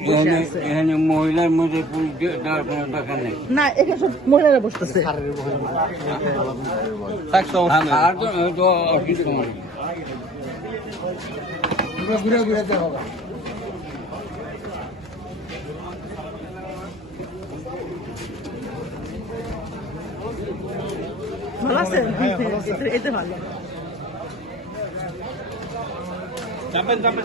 yani yani moylar mı da bu dar bunu bakın ne? Na, eke şu moylara boştası. Tak so. Ha, ardın öldü o akış mı? Bura bura bura da hava. Nasıl? Ede var ya. Çapın çapın.